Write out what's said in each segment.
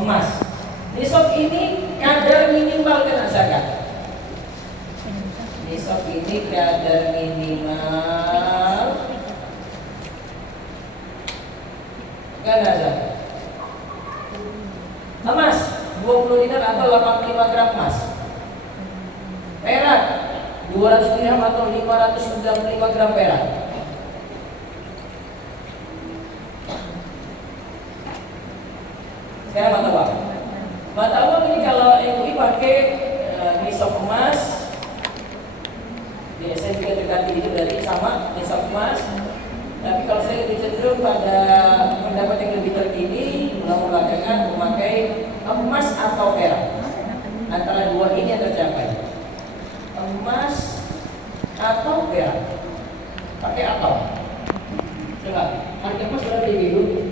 emas. Nisab ini kadar minimal kena zakat. Nisab ini kadar minimal kena zakat. Emas 20 dinar atau 85 gram emas. Perak 200 dirham atau 595 gram perak. Sekarang mata uang. Mata uang ini kalau MUI pakai nisab emas, di SN juga dekati itu dari sama nisab emas. Tapi kalau saya lebih cenderung pada pendapat yang lebih terkini, mengatakan memakai emas atau perak. Antara dua ini yang tercapai. Emas atau perak. Pakai apa? Coba, harga emas berapa dulu?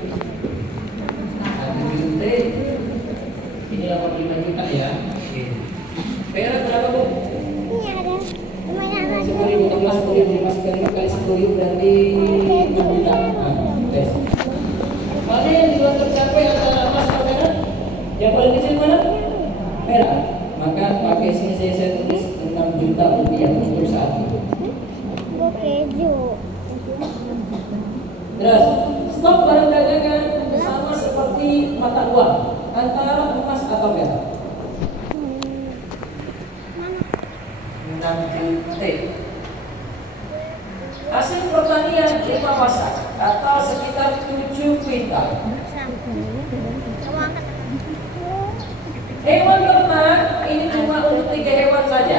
Ini 85 juta ya. Perak berapa Bu? Ini ada lumayan ada. 10.000 tambah 10.000 kali 10.000 berarti 6 juta. Tes. Mana yang dua tercapai antara emas atau perak? Yang paling kecil mana? Perak. Maka pakai sini saya tulis 6 juta rupiah untuk saat itu. Keju. Terus, stok barang dagangan sama seperti mata uang antara emas atau perak. 6 juta. Hasil pertanian 5 masak atau sekitar 7 kuintal. Hewan ternak ini cuma untuk 3 hewan saja.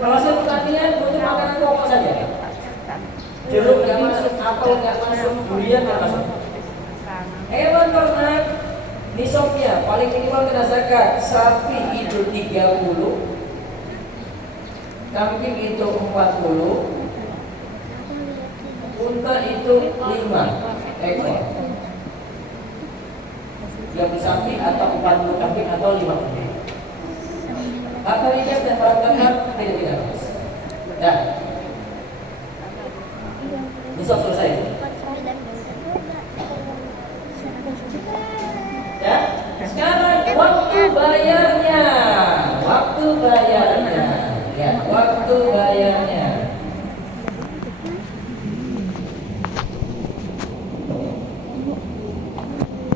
Kalau hasil pertanian untuk makanan pokok saja. Jeruk nggak masuk, apel nggak masuk, durian nggak masuk. Hewan ternak nisabnya paling minimal kena zakat. Sapi itu 30, kambing itu 40, unta itu 5 ekor. 30 sapi atau 40 kambing atau 5 kambing. Harta rikas dan barang ternak tidak harus. Ya. Nisab selesai. Ya. Sekarang waktu bayarnya. Waktu bayarnya. Ya, waktu bayarnya.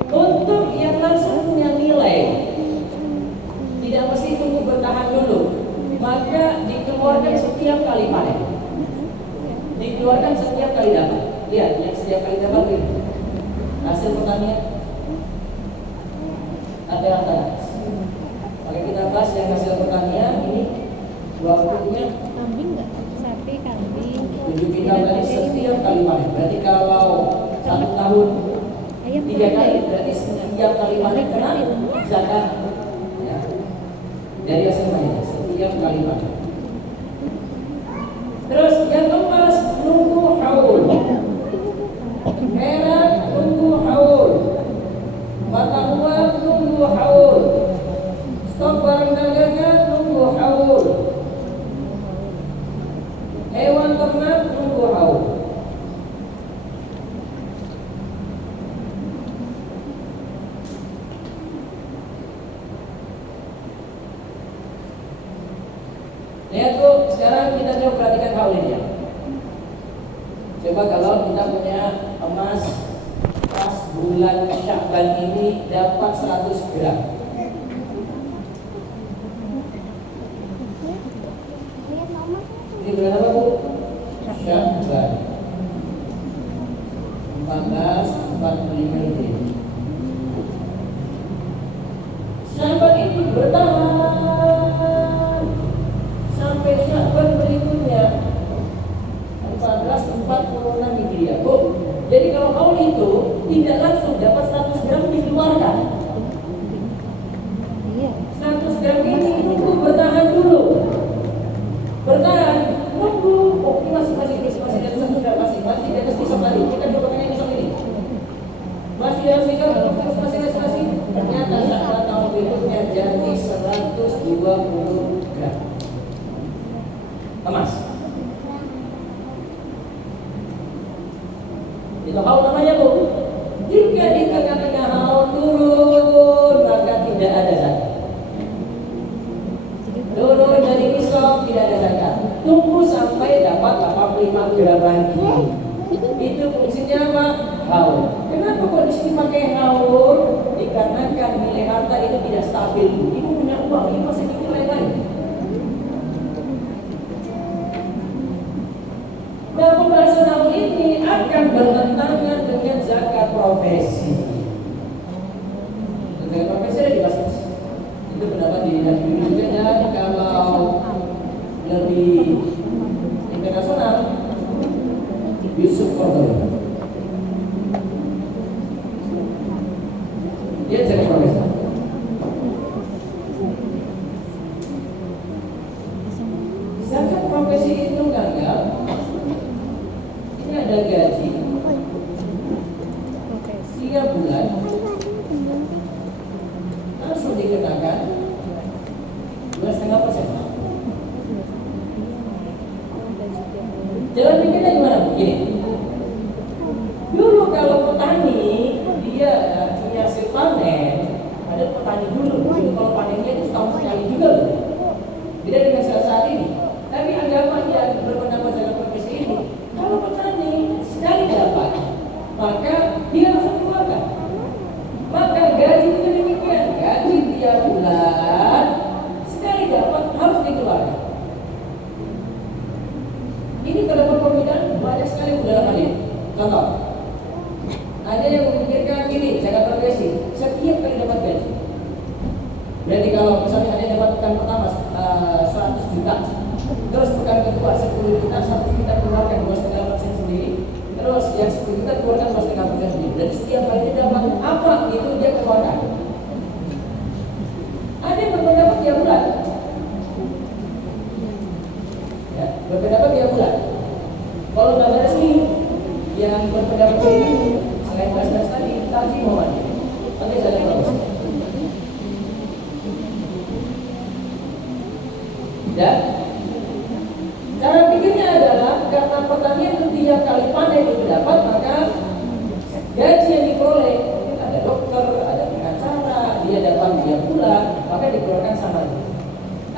Untuk yang langsung punya nilai, tidak mesti tunggu bertahan dulu, maka dikeluarkan setiap kali panen. Dikeluarkan setiap kali dapat. Lihat, yang setiap kali dapat ini hasil pertanian ada antara. Oke, kita bahas yang hasil pertanian ini. Waktunya Kambing nggak? Sapi, kambing. 7 kuintal tadi setiap kali panen. Berarti kalau 1 tahun 3 kali, berarti setiap kali panen kena zakat. Ya. Dari hasil panen setiap kali panen. Terus yang emas nunggu haul, perak nunggu haul, mata uang nunggu haul, stok barang dagangan nunggu haul, hewan ternak nunggu haul. Lihat Bu, sekarang kita coba perhatikan haul ini ya. Coba kalau kita punya emas pas bulan Syakban ini dapat 100 gram. Ini bulan apa Bu? Syakban 1445 Hijriah. Syakban itu bertahan sampai Syakban berikutnya 1446 Hijriah. Bu, jadi kalau haul itu tidak langsung dapat 100 gram dikeluarkan. 100 gram ini nunggu bertahan dulu. Bertahan, nunggu. Oh, ini masih di atas 100 gram, masih di atas nisab tadi. Kita coba tanya nisab ini. Masih di atas nisab, masih. Ternyata Syakban tahun berikutnya jadi 120 gram. Emas. Itu haul namanya Bu. Jika di tengah-tengah haul turun kalimat gerabagi. Itu fungsinya apa? Haul. Kenapa kok di sini pakai haul? Dikarenakan nilai harta itu tidak stabil. Ibu punya uang, ibu masih nilai lain. Nah, pembahasan haul ini akan bertentangan dengan zakat profesi. Zakat profesi ada dibahas. Itu pendapat di juga, dan kalau lebih internasional Yusuf Kordoba dia jadi profesor. Zakat profesi itu gagal. Ini ada gaji 3 bulan langsung dikenakan 2,5%. Jalan pikirnya gimana? Begini. Dulu kalau petani dia punya hasil panen, ada petani dulu kalau panennya itu setahun sekali juga loh. Beda dengan saat ini. Tapi agama yang berpendapat zakat profesi ini, kalau petani sekali dapat, maka dia langsung keluarkan. Maka gaji itu demikian, gaji tiap bulan sekali dapat harus dikeluarkan. Ini terdapat perbedaan banyak sekali dalam hal ini. Contoh, ada yang memikirkan gini, zakat progresi setiap kali dapat gaji. Berarti kalau misalnya ada yang dapat pekan pertama 100 juta, terus pekan kedua 10 juta, 1 juta keluarkan 2,5% sendiri, terus yang 10 juta keluarkan 2,5% sendiri. Dan setiap kali dia dapat apa itu dia keluarkan. Ada yang berpendapat tiap bulan. Ya, berpendapat tiap bulan. Kalau nggak resmi yang berpendapat ini selain bahas tadi, Tarji Muhammad nanti saya terus. Dan cara pikirnya adalah karena pertanian itu tiap kali panen itu dapat, maka gaji yang diperoleh ada dokter, ada pengacara, dia dapat tiap bulan, maka dikeluarkan sama dia.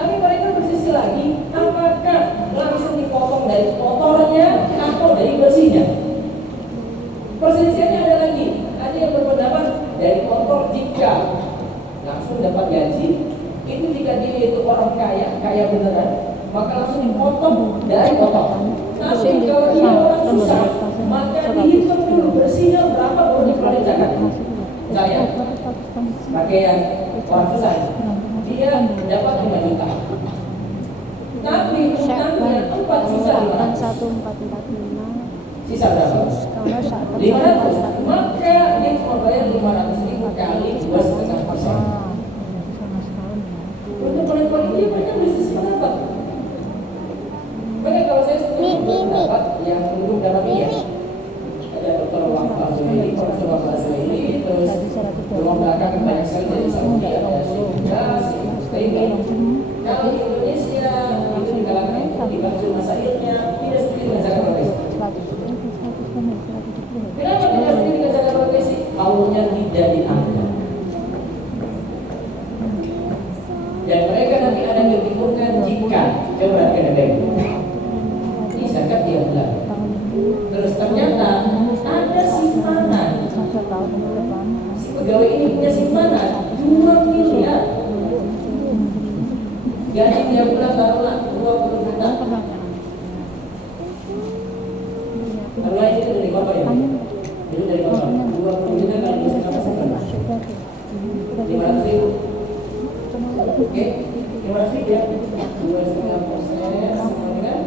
Tapi mereka bersisi lagi, apakah langsung dipotong dari kotornya atau dari bersihnya? Perselisihannya ada lagi. Ada yang berpendapat dari kotor jika langsung dapat gaji, itu jika dia itu orang kaya, kaya beneran, maka langsung dipotong dari kotor. Tapi kalau dia orang susah, maka dihitung dulu bersihnya berapa baru dikeluarin zakat. Misalnya, pakaian orang susah, dia dapat 5 juta. Tapi utangnya 4 juta 500. Sisa berapa? 500. Maka dia cuma bayar 500.000 kali 2,5%. Untuk paling dia mereka bisnis berapa? Makanya kalau saya setuju dapat yang belum dapat ini, ada Dr. Wahab Zuhaili, Profesor Wahab Zuhaili, terus tulang belakang banyak sekali dari Saudi, ada Syekh kalau di Indonesia itu di kalangan di Bansul Masailnya tidak setuju dengan zakat profesi. Kenapa tidak setuju dengan zakat profesi? Haulnya tidak diangkat. Dan mereka nanti ada memikirkan jika coba kedai ini zakat tiap bulan. Terus ternyata ada simpanan. Si pegawai ini punya simpanan 2 miliar. Gaji tiap bulan taruhlah 20 juta. Taruhlah itu dari bapak ya. Itu dari bapak. 20 juta kali bisa apa saja. 500.000. Oke, 500.000 ya. 2,5% sama dengan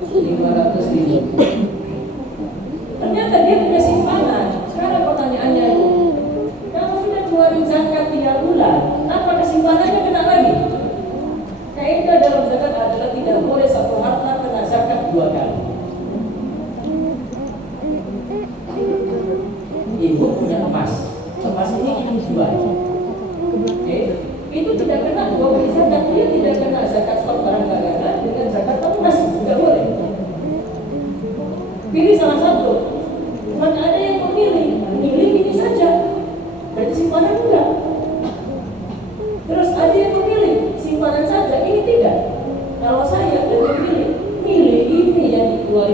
500.000. Ternyata dia punya simpanan. Sekarang pertanyaannya itu, kalau sudah keluarin zakat 3 bulan, apakah simpanannya kena lagi? Kaidah dalam zakat adalah tidak boleh satu harta kena zakat 2 kali. Ibu punya emas, emas ini ibu jual. Oke, itu tidak kena 2 kali zakat. Dia tidak kena zakat stok barang dagangan dengan zakat emas, tidak boleh. Pilih salah satu. Maka ada yang memilih ini saja, berarti simpanan enggak. Terus ada yang memilih simpanan saja, ini tidak. Kalau saya lebih milih ini yang dikeluarkan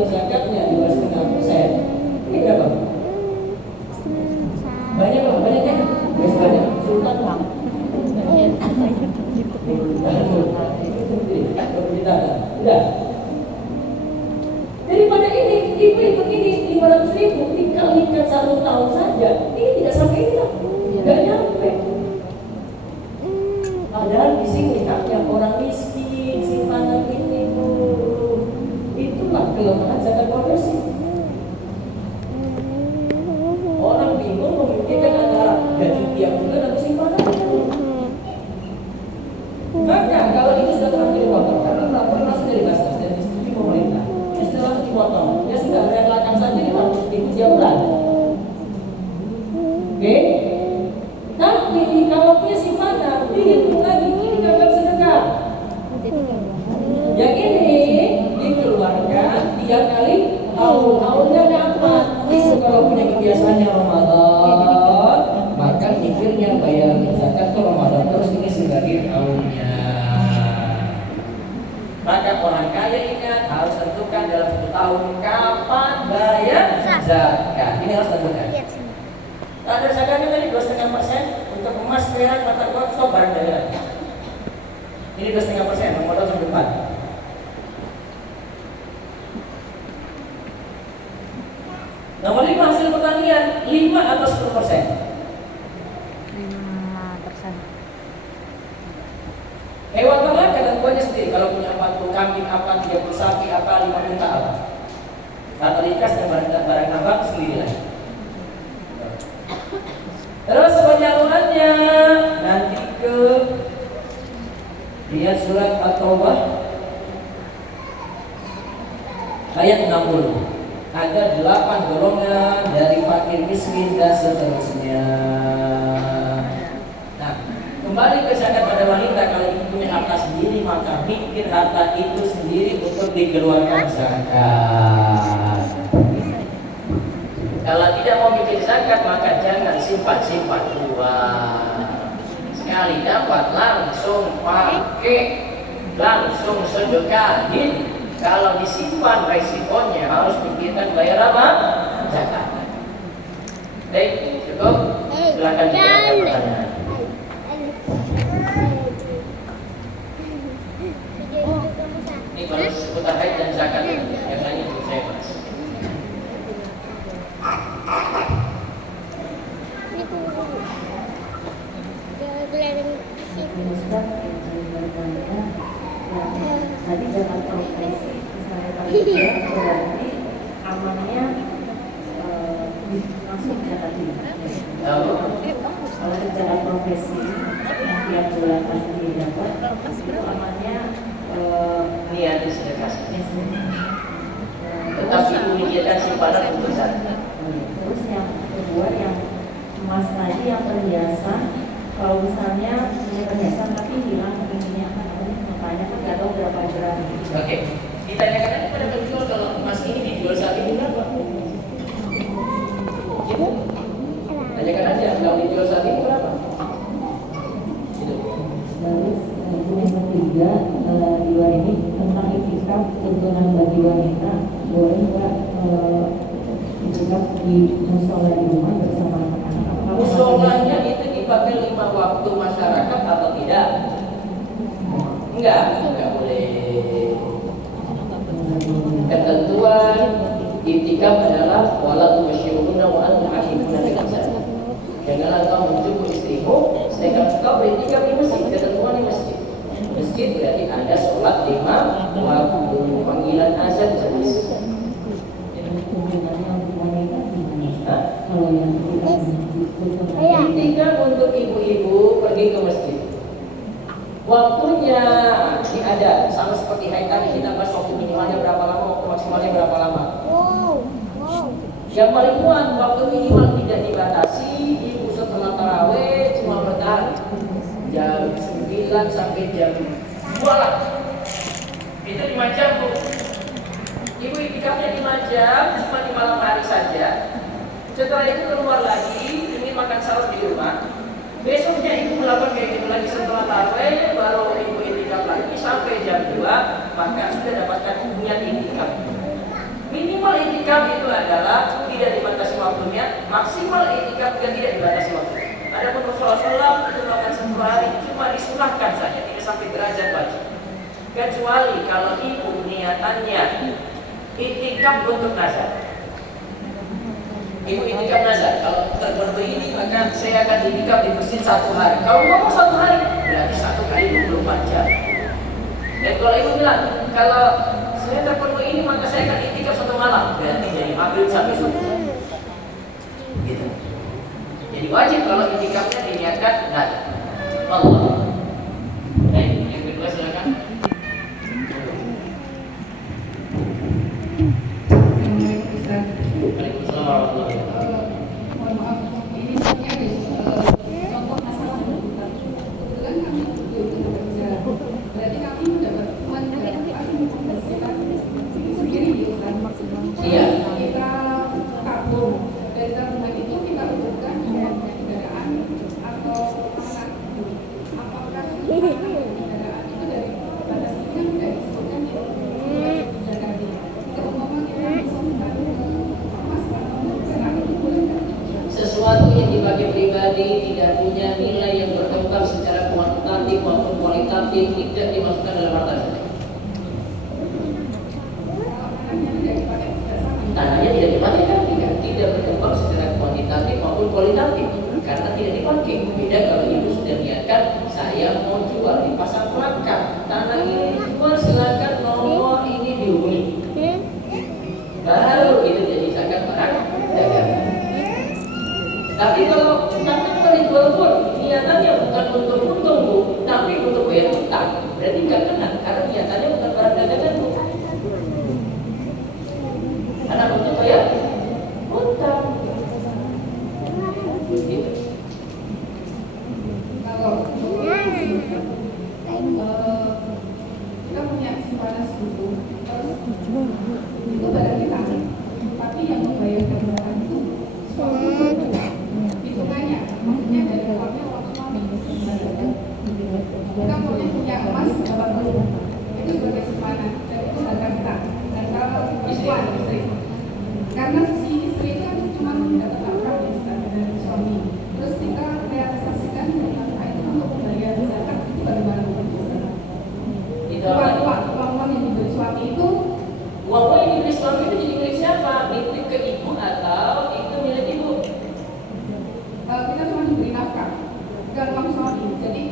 sampai hilang, nggak nyampe. Padahal di sini haknya orang miskin, simpanan ini itulah kelemahan zakat progresif. Orang bingung memikirkan antara gaji tiap bulan atau simpanan. Maka kalau ini sudah terakhir potong, karena laporan langsung dari Basnas dan disetujui pemerintah, ini sudah langsung dipotong. Ya sudah, relakan saja 500.000 tiap bulan. Oke? Tapi kalau punya simpanan, dihitung lagi ini kagak sedekah. Yang ini dikeluarkan 3 kali tahun. Tahunnya dapat. Itu kalau punya kebiasaannya Ramadan, maka mikirnya bayar zakat ke Ramadan terus ini sebagai tahunnya. Maka orang kaya ingat harus tentukan dalam 1 tahun kapan bayar zakat. Ini harus tentukan. Ada zakatnya tadi 2,5% untuk emas, perak, mata uang, stok barang dagangan. Ini 2,5%, modal sampai depan. Nomor 5 hasil pertanian 5 atau 10%. 5%. Hewan ternak ketentuannya sendiri. Kalau punya 40 kambing apa, 30 sapi apa, 5 unta apa. Atau dikas dan barang tambang sendiri lagi. Terus penyalurannya nanti ke lihat surat At-Taubah ayat 60. Ada 8 golongan dari fakir miskin dan seterusnya. Nah, kembali ke zakat pada wanita. Kalau ibu punya harta sendiri, maka pikir harta itu sendiri untuk dikeluarkan zakat. Kalau tidak mau bikin zakat, maka jangan simpan-simpan uang. Sekali dapat langsung pakai, langsung sedekahin. Kalau disimpan resikonya harus pikirkan bayar apa? Zakat. Baik, cukup. Silakan dijawab pertanyaan. Ini baru seputar haid dan zakat. Yang lain itu saya bahas. Tadi jangan profesi, misalnya kalau berarti amannya langsung zakat dulu. Kalau secara profesi yang tiap bulan pasti didapat, itu amannya niat sedekah. Tetapi memikirkan simpanan untuk zakat. Terus yang kedua yang emas tadi yang perhiasan, kalau misalnya punya perhiasan tapi hilang ininya kan makanya kan nggak tahu berapa gram. Oke, ditanyakan aja pada penjual kalau emas ini dijual saat ini berapa? Gitu. Tanyakan aja kalau dijual saat ini berapa? Gitu. Terus yang ketiga di luar ini tentang itikaf tuntunan bagi wanita, boleh nggak itikaf di musola di rumah bersama anak-anak? Musolanya itu dipakai 5 waktu masyarakat atau tidak? Enggak boleh. Ketentuan itikaf adalah wala tubasyiruna wa antum akifuna fil masjid. Janganlah kau menjumpai istrimu sedangkan kau beritikaf di masjid. Ketentuan di masjid. Masjid berarti ada sholat 5 waktu, panggilan azan jelas. Kalau yang Itikaf untuk ibu-ibu pergi ke masjid. Waktunya ini ada sama seperti haid tadi kita bahas waktu minimalnya berapa lama, waktu maksimalnya berapa lama. Yang paling kuat waktu minimal tidak dibatasi. Ibu setelah taraweh cuma bertahan jam 9 sampai jam 2 lah. Itu 5 jam bu. Ibu itikafnya 5 jam cuma di malam hari saja. Setelah itu keluar lagi ingin makan sahur di rumah. Besoknya ibu melakukan kayak gitu lagi setelah taraweh, baru ibu itikaf lagi sampai jam 2, maka sudah dapatkan niat itikaf. Minimal itikaf itu adalah tidak dibatasi waktunya, maksimal itikaf juga tidak dibatasi waktunya. Adapun Rasulullah itu melakukan 1 hari cuma disunahkan saja, tidak sampai derajat wajib. Kecuali kalau ibu niatannya itikaf untuk nazar. Ibu itikaf nazar, kalau terpenuhi ini maka niatkan itikaf di masjid 1 hari. Kalau mau 1 hari, berarti 1 kali 24 jam. Dan kalau ibu bilang, kalau saya terpenuhi ini maka saya akan itikaf 1 malam, berarti dari maghrib sampai subuh. Gitu. Jadi wajib kalau itikafnya diniatkan benar. Allah. Baik, yang kedua silakan. Waalaikumsalam warahmatullahi wabarakatuh. Mohon maaf, ini sebenarnya ada contoh masalah kebetulan kami berdua itu bekerja. Berarti kami mendapatkan sendiri di Ustaz. Iya. Kita kabur dari tabungan itu kita ucapkan dengan kendaraan atau anak. Apakah kendaraan itu dari batas ini kan tidak disebutkan di zakat. Seumpama kita masukkan emas atau perak itu boleh nggak? Sesuatu yang dipakai pribadi tidak punya nilai yang berkembang secara kuantitatif maupun kualitatif tidak dimasukkan dalam harta zakat. Tanahnya tidak dipakai kan tidak berkembang secara kuantitatif maupun kualitatif karena tidak dipakai. Beda kalau ibu sudah niatkan saya mau jual di pasar Kelangkang, tanah ini jual silakan nomor ini dihubungi. Baru itu jadi zakat barang dagangan. Tapi kalau tanah dijual pun niatannya bukan untuk untung bu, tapi untuk bayar utang, berarti nggak kena karena niatannya bukan barang dagangan bu. Karena untuk bayar utang. Gitu. Kalau kita punya simpanan segitu, terus itu barang kita, tapi yang membayar kendaraan itu suami hitungannya, maksudnya dari uangnya orang suami. Kita punya emas 80, itu sebagai simpanan, dan itu harga kita. Dan kalau istri, karena si istri itu kan cuma dapat nafkah biasa dari suami. Terus kita realisasikan nafkah itu untuk membayar zakat itu bagaimana bisa? Uang yang diberi suami itu Uang yang diberi suami itu jadi milik siapa? Milik ke ibu atau itu milik ibu? kita cuma diberi nafkah, bukan uang suami. Jadi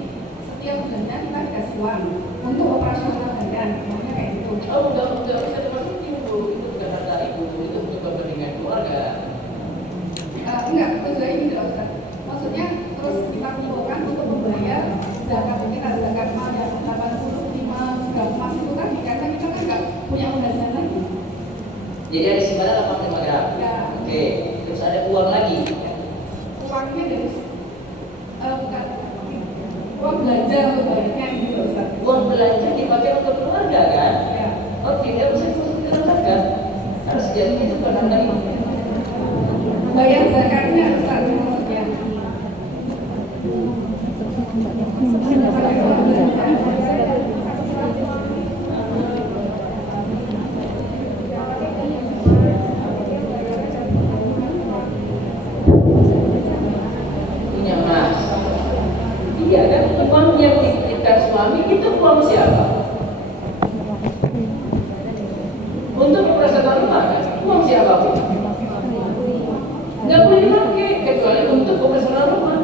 setiap bulannya kita dikasih uang untuk operasional harian, namanya kayak gitu. Oh, enggak bisa dimasukin bu. Itu bukan harta ibu, itu untuk kepentingan keluarga. Enggak, tujuannya ini tidak Ustaz. Maksudnya terus kita kumpulkan untuk membayar zakat kita, zakat mal yang 85 gram emas itu kan karena kita kan nggak punya penghasilan lagi. Jadi ada simpanan 85 gram. Ya. Oke, terus ada uang lagi. Uangnya dari bukan uang belanja untuk bayarnya gitu Ustaz. Uang belanja dipakai untuk keluarga kan? Ya. Oh, tidak bisa dimasukin dalam zakat. Harus jadi itu bukan harta ibu. Bayar zakatnya Ustaz maksudnya. Punya mas. Iya kan uang yang dititipkan suami itu uang siapa? Untuk operasional rumah kan? Uang siapa pun? Nggak boleh dipakai kecuali untuk operasional rumah.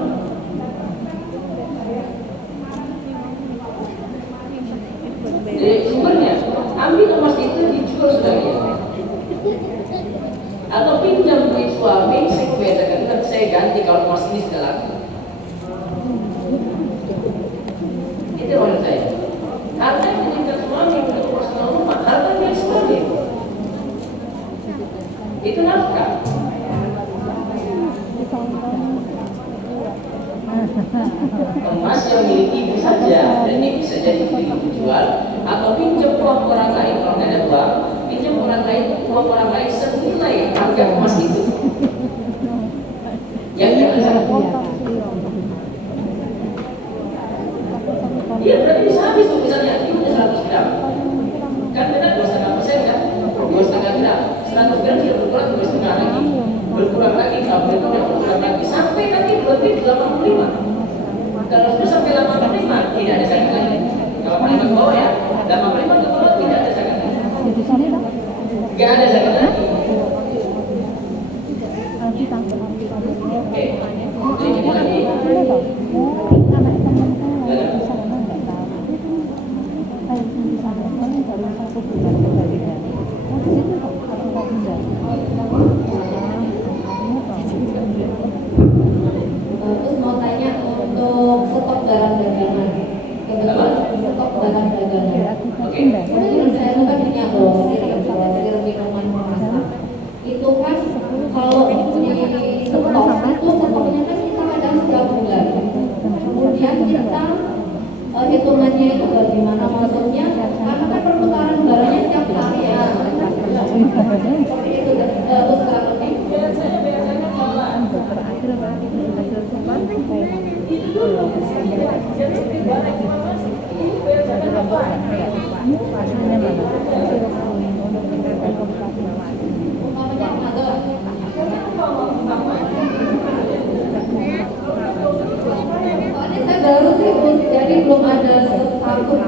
Jadi sumbernya ambil emas itu dijual sudah ya. Atau pinjam duit suami, saya kebiasakan tapi saya ganti kalau emas ini sudah laku. Itu menurut saya. Harta yang dititipkan suami untuk operasional rumah, harta milik suami. Itu nafkah. Emas yang milik ibu saja, dan ini bisa jadi ibu jual atau pinjam uang orang lain kalau nggak ada uang, pinjam orang lain uang orang lain senilai harga emas itu. Yang jangan sampai. Iya berarti bisa habis tuh misalnya ibu punya 100 gram, kan beda 2,5% kan, 2,5 gram, 100 gram tidak berkurang 2,5 lagi, berkurang lagi, kalau berkurang lagi sampai nanti lebih 85. Kalau sudah sampai 85 tidak ada zakat lagi. Kalau paling ke bawah ya, 85 ke bawah tidak ada zakat lagi. Tidak ada zakat lagi. Oke. kan kita hitungannya itu bagaimana, maksudnya karena kan perputaran barangnya setiap hari ya. Seperti itu terus kurang lebih. Biasanya kalau itu dulu jadi balik Umpamanya Ramadan. Soalnya saya baru sih, jadi belum ada setahun.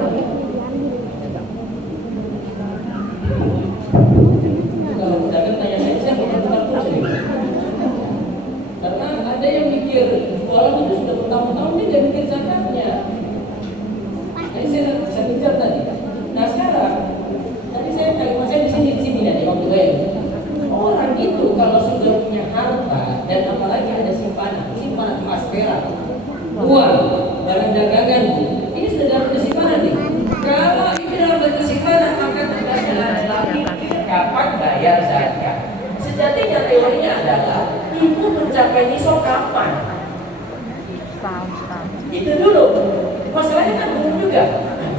kalau pedagang tanya saya bukan takut sih. Karena ada yang mikir jualan itu sudah bertahun-tahun dia tidak mikir zakatnya. Jadi saya bisa mikir tadi. Nah sekarang, tadi saya di sini nih waktu itu. Orang itu kalau sudah punya harta dan apalagi ada simpanan emas perak, uang, barang dagangan, ini sudah dalam simpanan nih. Kalau ini dalam bentuk simpanan maka tugasnya lagi kapan bayar zakat. Sejatinya teorinya adalah ibu mencapai nisab kapan? Itu dulu. Masalahnya kan belum juga.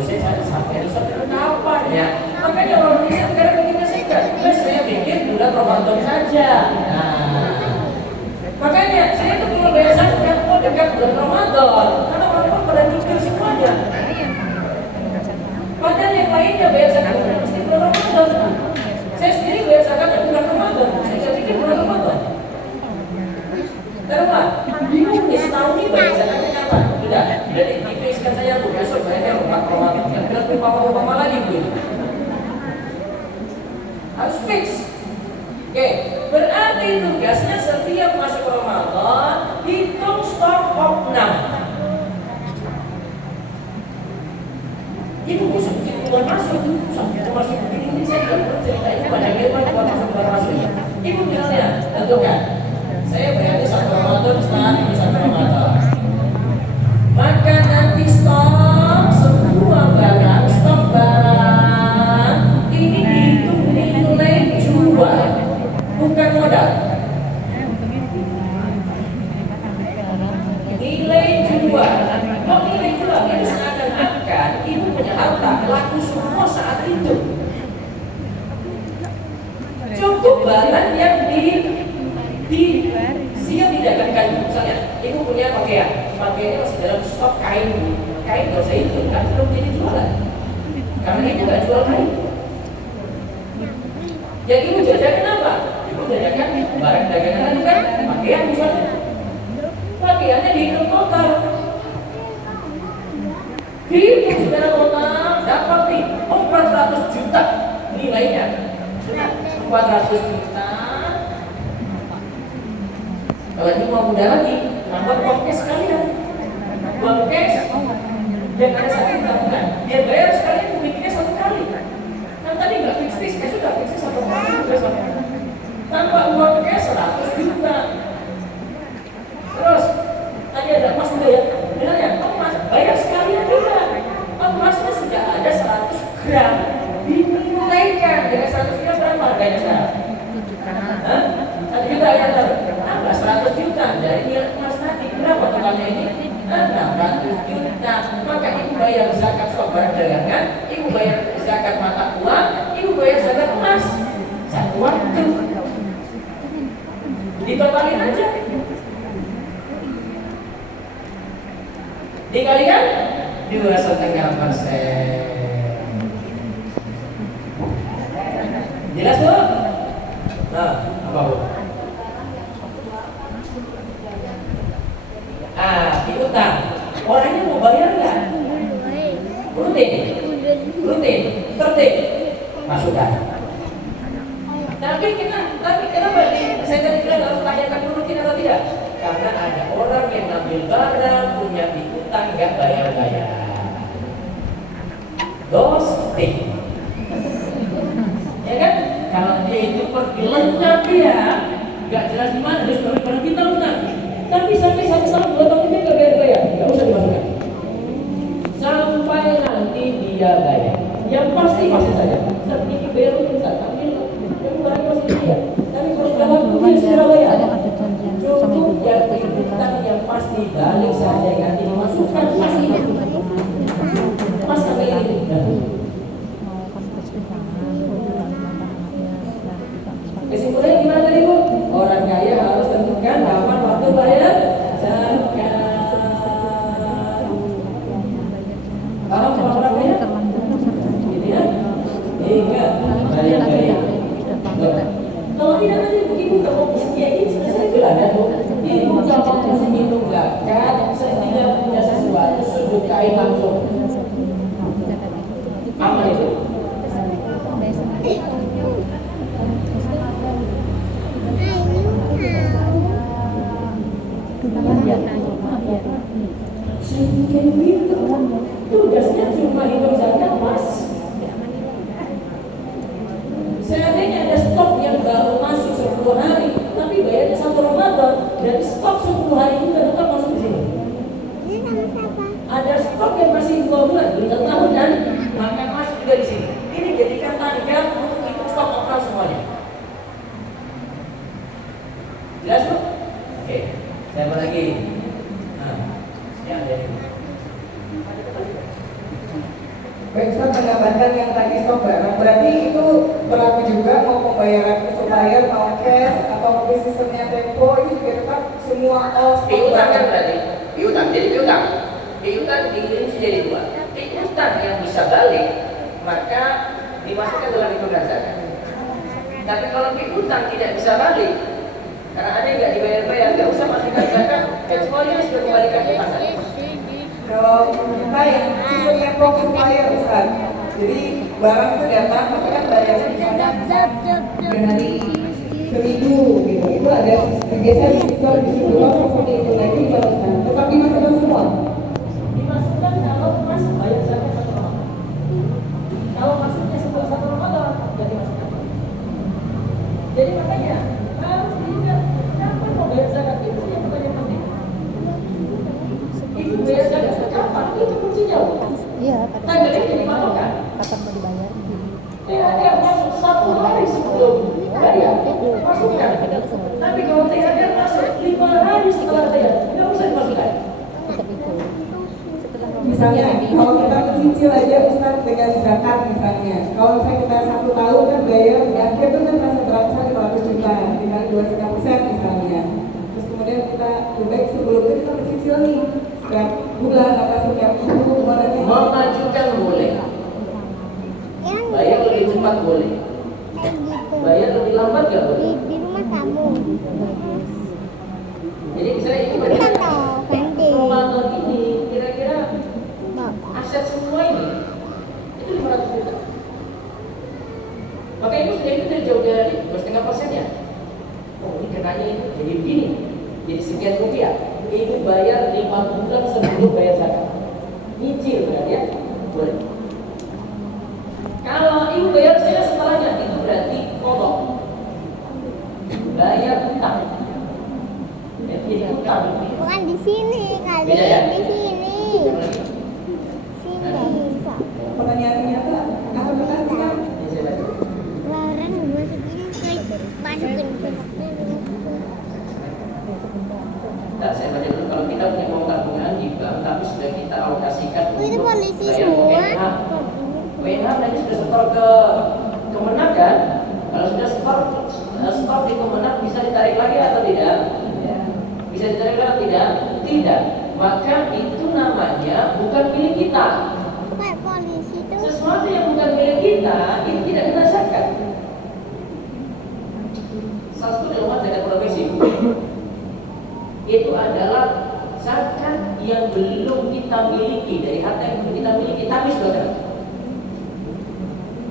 Saya cari sampai nisab kapan ya? Makanya orang Indonesia sekarang bikin singkat. Saya bikin bulan Ramadan saja. Nah, makanya saya itu kalau bayar zakat dekat bulan Ramadan, karena orang pada mikir semuanya. Padahal yang lainnya bayar zakat mesti bulan Ramadan. Saya sendiri bayar zakat bulan Ramadan. Saya pikir bulan Ramadan. Terus bingung nih setahun ini bayar zakatnya kapan? Sudah dituliskan saya bu besok bayarnya 4 Ramadan. Bilang umpama lagi bu. Harus fix. Oke, berarti tugasnya setiap masuk Ramadan hitung stok opnam. Ibu bisa bikin keluar masuk, sampai masuk begini saya tidak pernah cerita itu banyak lebar keluar masuk. Ibu misalnya tentukan, saya berarti 1 Ramadan start di 1 Ramadan. Maka nanti semua barang, stok barang ini dihitung nilai jual, bukan modal. Nilai jual. Kok nilai jual? Ini seakan-akan ibu punya harta laku semua saat itu. Cukup barang yang siap didagangkan. Misalnya, ibu punya pakaiannya masih dalam stok kain nggak usah itu, kan belum jadi jualan. Karena ibu nggak jual kain. Yang ibu jajakan apa? Ibu jajakan barang dagangan tadi kan, pakaian misalnya. Pakaiannya dihitung total. Dihitung secara total dapat nih 400 juta nilainya. 400 juta. Kalau ini mau mudah lagi, tambah uang cash sekalian. Uang cash yang ada satu tabungan, dia bayar sekalian bikinnya 1 kali. Kan tadi nggak fix, sudah fix 1 kali. Tambah uang cash 100 juta. Terus tadi ada emas juga ya, bilangnya emas bayar sekalian juga. Emasnya sudah ada 100 gram, dinilaikan dengan 100 gram berapa harganya sekarang? 1 juta ya, tambah 100 juta dari nilai emas tadi berapa totalnya ini? 600 juta. Maka ibu bayar zakat stok barang dagangan, ibu bayar zakat mata uang, ibu bayar zakat emas satu waktu. Ditotalin aja. Dikalikan 2,5%. Jelas bu? Nah, apa bu? Piutang. Orangnya mau bayar nggak? Rutin, tertib, masukkan. Tapi kenapa saya tadi bilang harus tanyakan dulu rutin atau tidak? Karena ada orang yang ngambil barang punya piutang nggak bayar. Ghosting. Ya kan? Kalau dia itu pergi lenyap dia, nggak jelas di mana dia sudah barang kita Ustaz. Tapi sampai 1 tahun 2 tahun dia nggak bayar, nggak usah dimasukkan. Sampai nanti dia bayar. Yang pasti saja. Saat ini bayar untuk saat ambil, yang barang masih dia. Tapi kalau sudah waktu dia sudah bayar. Cukup yang piutang yang pasti balik saja nanti dimasukkan Saya pikir begitu. Tugasnya cuma hitung zakat, Mas. Seandainya ada stok yang baru masuk 10 hari, tapi bayarnya 1 Ramadan, dan stok 10 hari juga tetap masuk di sini. Ini sama siapa? Ada stok yang masih 2 bulan, belum 1 tahun kan, maka masuk juga di sini. Ini jadikan tangga untuk hitung stok opera semuanya. Jelas, Bu? Oke, saya mau lagi. Nah, sekian dari Baik, Ustaz, menambahkan yang tadi stok barang, berarti itu berlaku juga mau pembayaran supplier, mau cash, atau mungkin sistemnya tempo, itu juga tetap semua all stok piutang kan barang. berarti piutang, jadi piutang dirinci jadi 2. Piutang yang bisa balik maka dimasukkan dalam hitungan zakat. Tapi kalau piutang tidak bisa balik karena ada yang nggak dibayar-bayar, nggak usah masukkan zakat, kecuali yang sudah kembalikan ke pasar. Kalau kita yang sistem tempo supplier, Ustaz, jadi barang itu datang, tapi kan bayarnya misalnya dari 1.000 gitu, itu ada biasa di sistem distributor seperti itu, nah itu gimana, Ustaz? Tetap dimasukkan semua? Dimasukkan kalau mas bayar zakat 1 Ramadan. Kalau masuknya setelah 1 Ramadan, jadi masukkan. Jadi makanya harus diingat kapan mau bayar zakat, itu yang pertanyaan penting. Itu bayar zakat kapan? Itu kuncinya. Iya, pada Tanggalnya jadi patokan. kapan mau dibayar? THR masuk 1 hari sebelum bayar, masukkan. Tapi kalau THR masuk 5 hari setelah bayar, nggak usah dimasukkan. Tetap itu. Setelah Misalnya, kalau kita mencicil aja, Ustaz, dengan zakat misalnya, kalau misalnya kita 1 tahun kan bayar, di akhir itu kan rasa berat 500 juta, tinggal 2,5% misalnya. Terus kemudian kita lebih sebelum itu kita mencicil nih, setiap bulan atau setiap minggu, kemarin Memajukan boleh, yang bayar lebih cepat boleh, kayak gitu. bayar lebih lambat nggak boleh. Di rumah kamu. Jadi misalnya ini Bukan toh, ganti. Ramadan ini kira-kira Bapak. aset semua ini itu 500 juta. Maka ibu sudah itu dari jauh dari 2,5% ya. Oh ini kenanya itu jadi begini, jadi sekian rupiah. Ibu bayar 5 bulan sebelum bayar zakat. Nyicil berarti ya, boleh. Kalau ibu bayar saya setelahnya, itu berarti kodok. Bayar utang. Jadi utang. Bukan di sini kali, Beda ya? di sini. Sini. pertanyaannya apa? Apa benar Ustaz? Larang dimasukin ke masukin ke Nah, saya baca dulu kalau kita punya uang tabungan di bank tapi sudah kita alokasikan itu untuk polisi bayar semua. WNH. WNH tadi sudah setor ke Kemenak kan? Kalau sudah setor di Kemenak bisa ditarik lagi atau tidak? Bisa ditarik lagi atau tidak? Tidak. Maka itu namanya bukan milik kita. Kayak polisi tuh. Sesuatu yang bukan milik kita itu tidak kena zakat. Salah satu ilmuwan zakat progresif itu adalah zakat yang belum kita miliki, dari harta yang belum kita miliki tapi sudah dapat.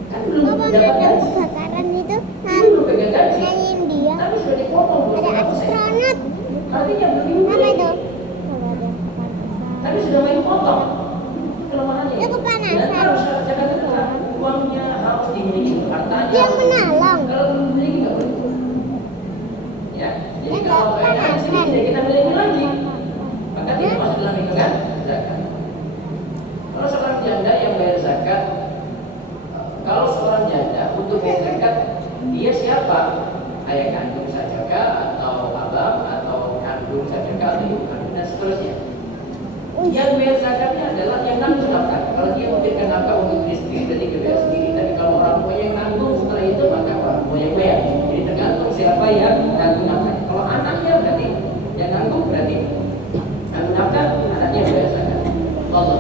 Kan belum Apa dapat ada gaji, kebakaran itu? itu belum pegang gaji, Nanyain dia. tapi sudah dipotong Ada 25%. astronot. Artinya belum Apa dimiliki, itu? Kalau ada kepanasan. tapi sudah main potong. Kelemahannya. Itu kepanasan. Dan harus zakat itu kan uangnya harus dimiliki, hartanya. Dia harus menolong. Kalau belum dimiliki nggak boleh. Ya, jadi Yang kalau nggak kayaknya kepanasan. sini tidak kita miliki lagi, maka tidak masuk dalam hitungan zakat. Kalau seorang janda yang bayar zakat, kalau seorang janda untuk bayar zakat, dia siapa? Ayah kandung saja kah, atau abang, atau kandung saja kah, atau ibu kandung dan seterusnya. Yang bayar zakatnya adalah yang nanggung nafkah. Kalau dia memberikan nafkah untuk diri sendiri, berarti dia bayar sendiri. Tapi kalau orang tua yang nanggung setelah itu, maka orang tua yang bayar. Jadi tergantung siapa yang nanggung nafkah. Kalau anaknya berarti yang nanggung berarti nanggung nafkah, anaknya bayar zakat. Allah.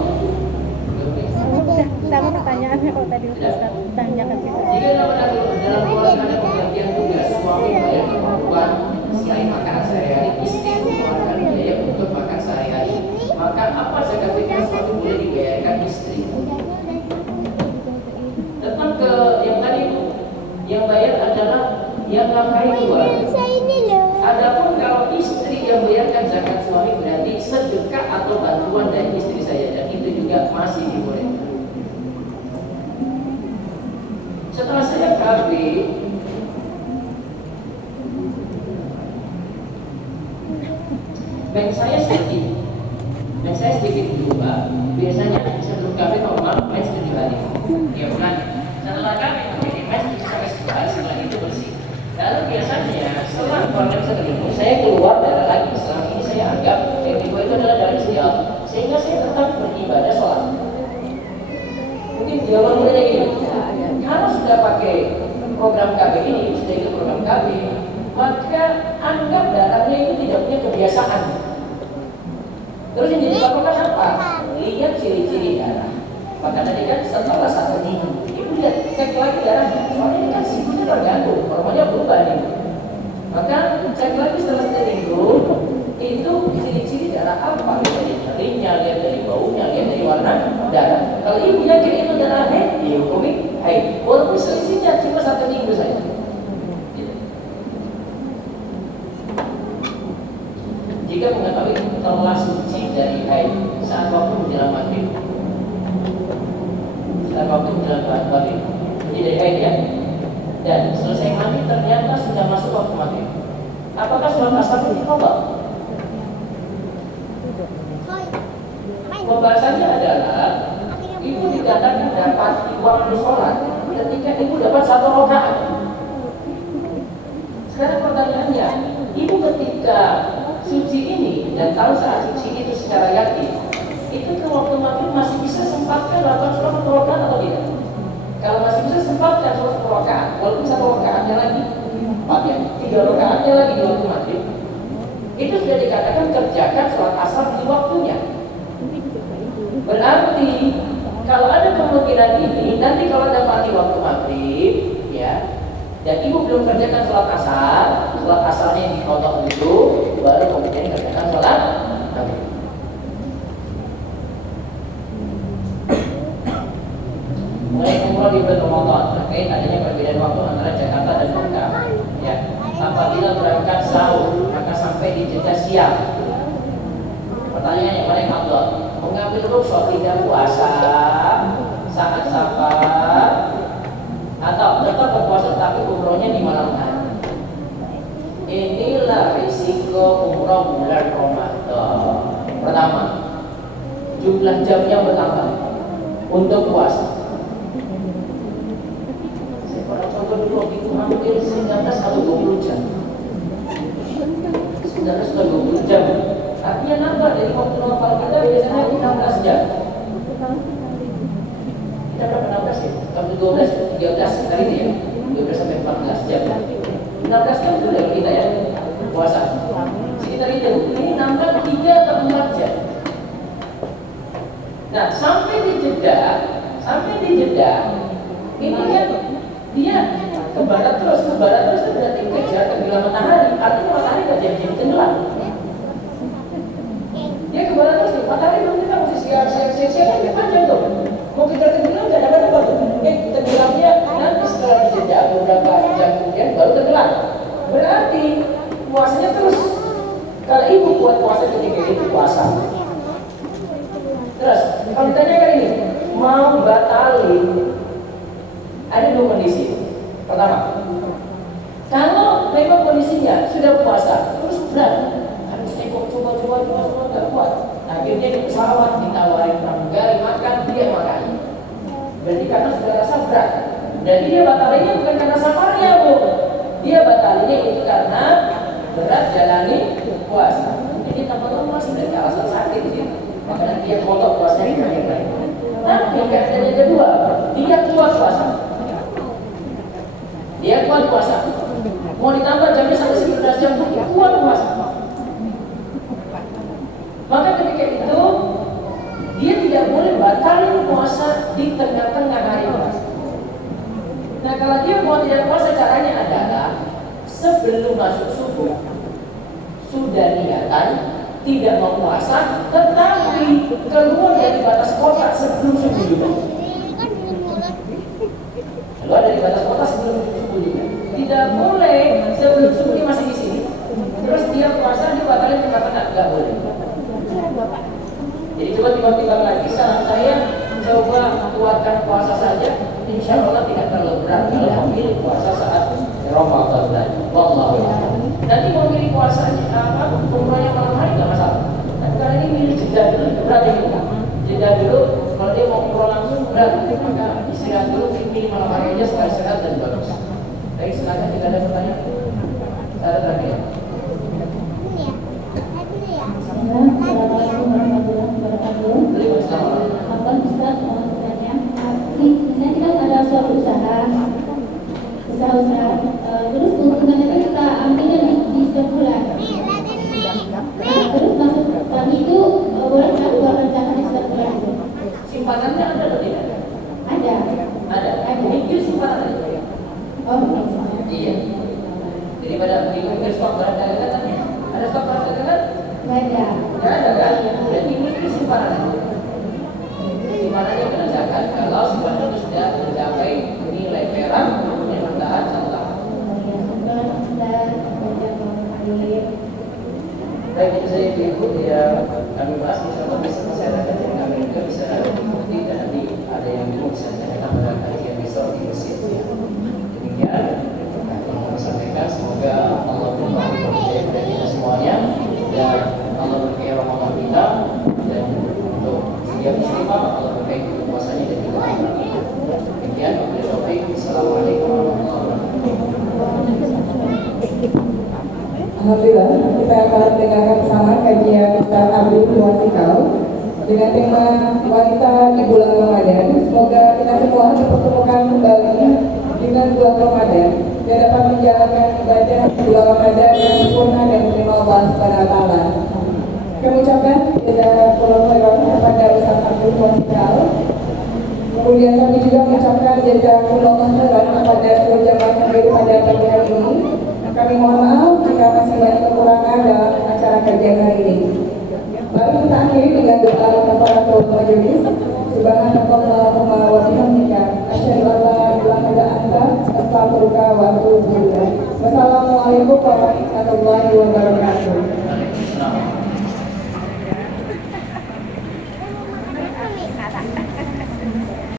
Sama pertanyaannya kalau tadi Ustaz tanyakan kita. Jika dalam keluarga ada pembagian tugas, suami bayar ke perempuan selain makanan sehari-hari, istri mengeluarkan biaya untuk makan sehari-hari, maka apa zakat fitrah suatu boleh dibayarkan istri? Tetap ke yang tadi, yang bayar adalah yang nafkahi keluarga. Saya ini loh. Adapun kalau istri yang bayarkan zakat suami berarti kemampuan dari istri saya, dan itu juga masih dibolehkan. Setelah saya KB, bank saya sedikit berubah. Biasanya sebelum KB kalau malam mes itu dibalik, dia bulan. Setelah KB menjadi mes itu sampai sebulan, setelah itu bersih. Lalu biasanya setelah kurang lebih 1 minggu saya keluar darah lagi. Selama ini saya anggap yang kedua itu adalah darah istilah, sehingga saya tetap beribadah sholat. Mungkin jawaban mulanya gini, kalau sudah pakai program KB ini, sudah ikut program KB, maka anggap darahnya itu tidak punya kebiasaan. Terus yang jadi patokan apa? Lihat ciri-ciri darah. Maka tadi kan setelah 1 minggu, ibu lihat cek lagi darahnya. Soalnya ini kan siklusnya tergantung, hormonnya berubah nih. Maka cek lagi setelah 1 minggu, itu ciri-ciri darah apa? Lihat dari nyerinya, lihat dari baunya, lihat dari warna darah. Kalau ibu yakin itu darah haid, dihukumi haid. Walaupun selisihnya cuma 1 minggu saja. Jika mengetahui telah suci dari haid saat waktu menjelang maghrib, jadi dari haid ya, dan selesai mandi ternyata sudah masuk waktu maghrib, apakah sholat asar itu qadha? Pembahasannya adalah ibu dikatakan dapat waktu sholat ketika ibu dapat 1 rakaat. Sekarang pertanyaannya, ibu ketika suci ini dan tahu saat suci itu secara yakin, itu ke waktu maghrib masih bisa sempatkan lakukan sholat 1 rakaat atau tidak? Kalau masih bisa sempatkan sholat 1 rakaat, walaupun 1 rakaatnya lagi 4 ya, 3 rakaatnya lagi di waktu maghrib, itu sudah dikatakan kerjakan sholat asar di waktunya. Berarti kalau ada kemungkinan ini, nanti kalau dapat di waktu maghrib, ya, dan ibu belum kerjakan sholat asarnya yang dikotok dulu, baru kemudian kerjakan sholat maghrib. Mulai umroh di bulan Ramadan terkait adanya perbedaan waktu antara Jakarta dan Mekah. Ya, apabila berangkat sahur maka sampai di Jeddah siang. Pertanyaannya paling abdul, mengambil rukhsah tidak puasa saat safar atau tetap berpuasa tapi umrohnya di malam hari. Inilah risiko umroh bulan Ramadan. Pertama, jumlah jamnya bertambah untuk puasa. Saya pernah coba dulu waktu itu hampir 19 atau 20 jam. 19 atau 20 jam. Artinya nambah dari waktu normal kita biasanya 16 jam. Kita berapa 16 ya? Waktu 12, 13 kali itu ya. 12 sampai 14 jam. 16 jam itu dari kita ya puasa. Sekitar itu. Ini nambah 3 atau 4 jam. Nah, sampai di Jeddah, ini kan dia ke barat terus itu berarti kejar tenggelam matahari. Artinya matahari nggak jadi tenggelam. Dia ke barat terus, matahari belum kita mesti siap-siap kan panjang tuh. Mau kita tenggelam nggak dapat apa tuh? Tenggelamnya nanti setelah di Jeddah beberapa jam kemudian baru tenggelam. Berarti puasanya terus. Kalau ibu buat puasa ketika itu puasa. Terus, kalau ditanyakan ini, mau batalin, ada 2 kondisi. Pertama, kalau memang kondisinya sudah puasa, terus berat, harus coba nggak kuat. Akhirnya di pesawat ditawarin pramugari makan, dia makan. Berarti karena sudah rasa berat. Jadi dia batalinnya bukan karena safarnya, Bu. Dia batalinnya itu karena berat jalani puasa. Jadi tanpa masih dari alasan sakit gitu. Makanya dia kotor puasanya di baik. Tapi yang kedua, dia kuat puasa. Mau ditambah jamnya sampai 19 jam pun kuat puasa. Maka ketika itu dia tidak boleh batalin puasa di tengah-tengah hari puasa. Nah, kalau dia mau tidak puasa, caranya adalah sebelum masuk subuh sudah niatan tidak mau puasa, tetapi keluar dari batas kota sebelum subuh juga. Keluar dari batas kota sebelum subuh juga. Tidak boleh sebelum subuh dia masih di sini. Terus dia puasa dibatalin tengah-tengah, nggak boleh. Jadi coba tiba-tiba lagi saran saya coba kuatkan puasa saja, insya Allah tidak terlalu berat kalau memilih puasa saat Ramadan tadi. Wallahu a'lam. Nanti mau milih puasanya apa? Umrohnya malam hari nggak masalah. Tapi karena ini milih jeda dulu, berat ini kan? Jeda dulu. Kalau dia mau umroh langsung berat, maka istirahat dulu, pilih malam hari aja supaya sehat dan bagus. Baik, silakan jika ada pertanyaan. Saya terakhir. Assalamualaikum warahmatullahi wabarakatuh. Waalaikumsalam. Apa Ustaz mau bertanya? Misalnya kita ada suatu usaha, terus keuntungannya itu kita ambilnya di setiap bulan. Terus maksud kami itu boleh nggak keluarkan di setiap bulan itu? Simpanannya ada atau tidak? Ada. Ada. Mikir simpanan. Oh, Iya. Jadi pada mikir stok barang dagangan kan? Ada stok barang dagangan? nggak ada. Nggak ada kan? Jadi mikir simpanan. Simpanannya menandakan kalau simpanan itu sudah mencapai nilai perak yang bertahan 1 tahun. Baik, itu saya ibu ya kami bahas insya bisa masyarakat yang kami juga bisa bukti dan nanti ada yang belum bisa tanyakan pada kajian besok di masjid. Demikian yang kami sampaikan, semoga Allah berkahi kepada kita semuanya dan Allah berkahi Ramadan kita dan untuk setiap istimewa Allah berkahi puasanya dan kita. Demikian, Assalamualaikum warahmatullahi wabarakatuh. Alhamdulillah, kita akan mendengarkan bersama kajian Ustaz Abdul Wasikal dengan tema wanita di bulan Ramadan. Semoga kita semua dipertemukan kembali dengan bulan Ramadan dan dapat menjalankan ibadah di bulan Ramadan yang sempurna dan menerima Allah Subhanahu wa taala. Kami ucapkan